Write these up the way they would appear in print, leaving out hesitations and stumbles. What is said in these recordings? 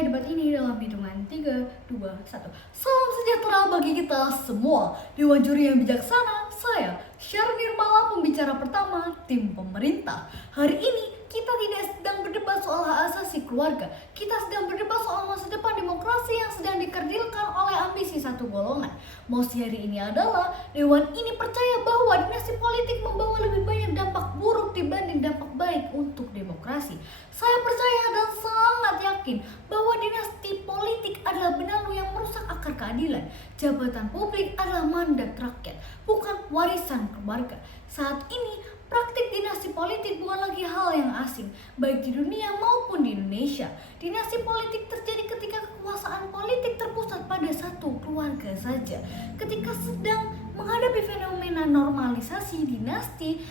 mulai debat ini dalam hitungan 3, 2, 1. Salam sejahtera bagi kita semua. Dewan juri yang bijaksana, saya Syar Nirmala, pembicara pertama tim pemerintah. Hari ini kita tidak sedang berdebat soal hak asasi keluarga. Kita sedang berdebat soal masa depan demokrasi yang sedang dikerdilkan oleh ambisi satu golongan. Mosi hari ini adalah Dewan ini percaya bahwa dinasti politik membawa lebih banyak dampak buruk dibanding dampak baik untuk demokrasi. Saya percaya dan sangat yakin bahwa dinasti politik adalah benalu yang merusak akar keadilan. Jabatan publik adalah mandat rakyat, bukan warisan keluarga. Saat ini, praktik dinasti politik bukan lagi hal yang asing, baik di dunia maupun di Indonesia. Dinasti politik terjadi ketika kekuasaan politik terpusat pada satu keluarga saja. Ketika sedang menghadapi fenomena normalisasi dinasti,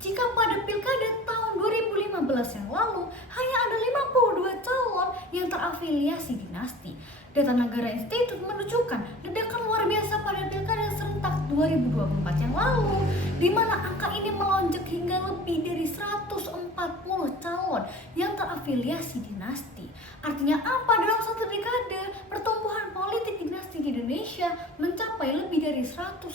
jika pada pilkada tahun 2015 yang lalu hanya ada 52 calon yang terafiliasi dinasti. Data Negara Institute menunjukkan ledakan luar biasa pada pilkada serentak 2024 yang lalu, di mana angka ini melonjak hingga lebih dari 140 calon yang terafiliasi dinasti. Artinya apa? Dalam satu dekade, pertumbuhan politik dinasti di Indonesia mencapai lebih dari 150%.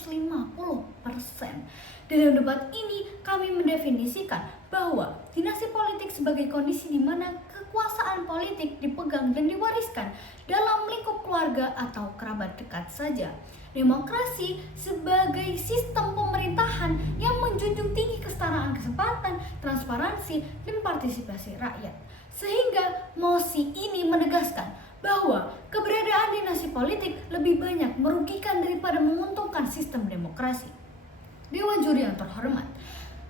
Dalam debat ini, kami mendefinisikan bahwa dinasti politik sebagai kondisi di mana kekuasaan politik dipegang dan diwariskan dalam lingkup keluarga atau kerabat dekat saja. Demokrasi sebagai sistem pemerintahan yang menjunjung tinggi kesetaraan kesempatan, transparansi, dan partisipasi rakyat. Sehingga mosi ini menegaskan bahwa keberadaan dinasti politik lebih banyak merugikan daripada menguntungkan sistem demokrasi. Dewan juri yang terhormat,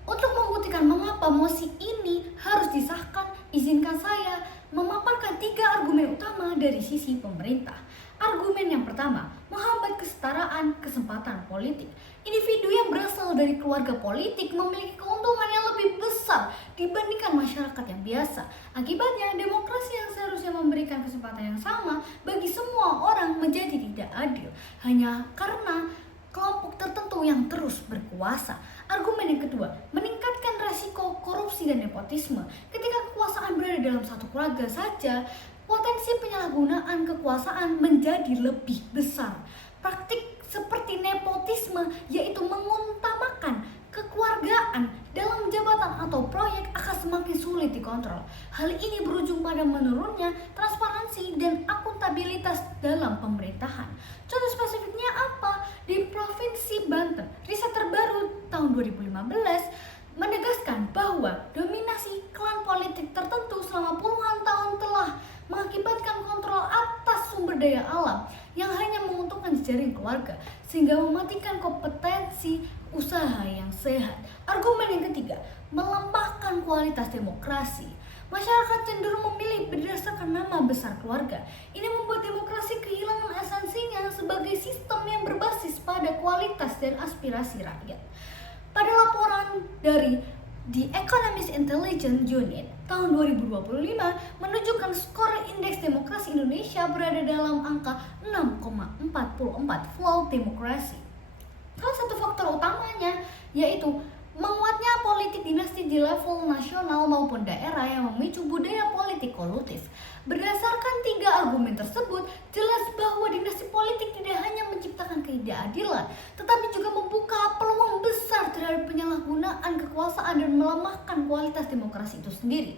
untuk membuktikan mengapa mosi ini harus disahkan, izinkan saya memaparkan 3 argumen utama dari sisi pemerintah. Argumen yang pertama, menghambat kesetaraan kesempatan politik. Individu yang berasal dari keluarga politik memiliki keuntungan yang lebih besar dibandingkan masyarakat yang biasa. Akibatnya, demokrasi yang seharusnya memberikan kesempatan yang sama bagi semua orang menjadi tidak adil, hanya karena kelompok tertentu yang terus berkuasa. Argumen yang kedua, meningkatkan resiko korupsi dan nepotisme. Ketika kekuasaan berada dalam satu keluarga saja, potensi penyalahgunaan kekuasaan menjadi lebih besar. Praktik seperti nepotisme, yaitu mengutamakan kekeluargaan dalam jabatan atau proyek, akan semakin sulit dikontrol. Hal ini berujung pada menurunnya transparansi dan akuntabilitas dalam pemerintahan. Contoh spesifiknya apa? Di Provinsi Banten, riset terbaru tahun 2015 menegaskan bahwa dominasi klan politik tertentu selama puluhan tahun telah mengakibatkan kontrol atas sumber daya alam yang hanya menguntungkan jejaring keluarga, sehingga mematikan kompetensi usaha yang sehat. Argumen yang ketiga, melemahkan kualitas demokrasi. Masyarakat cenderung memilih berdasarkan nama besar keluarga. Ini membuat demokrasi kehilangan esensinya sebagai sistem yang berbasis pada kualitas dan aspirasi rakyat. Pada laporan dari The Economist Intelligence Unit tahun 2025 menunjukkan skor indeks demokrasi Indonesia berada dalam angka 6,44 flow demokrasi. Salah satu faktor utamanya yaitu menguatnya politik dinasti di level nasional maupun daerah yang memicu budaya politik kolutif. Berdasarkan 3 argumen tersebut, jelas bahwa dinasti politik tidak hanya menciptakan ketidakadilan, tetapi juga membuka peluang besar terhadap penyalahgunaan kekuasaan dan melemahkan kualitas demokrasi itu sendiri.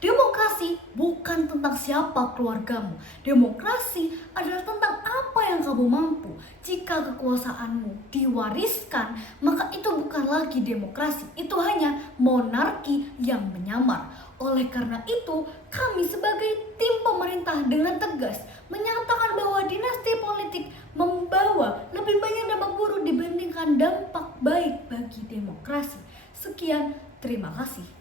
Demokrasi bukan tentang siapa keluargamu. Demokrasi adalah tentang apa yang kamu mampu. Jika kekuasaanmu diwariskan, maka itu bukan lagi demokrasi. Itu hanya monarki yang menyamar. Oleh karena itu, kami sebagai tim pemerintah dengan tegas menyatakan bahwa dinasti politik membawa lebih banyak dampak buruk dibandingkan dampak baik bagi demokrasi. Sekian, terima kasih.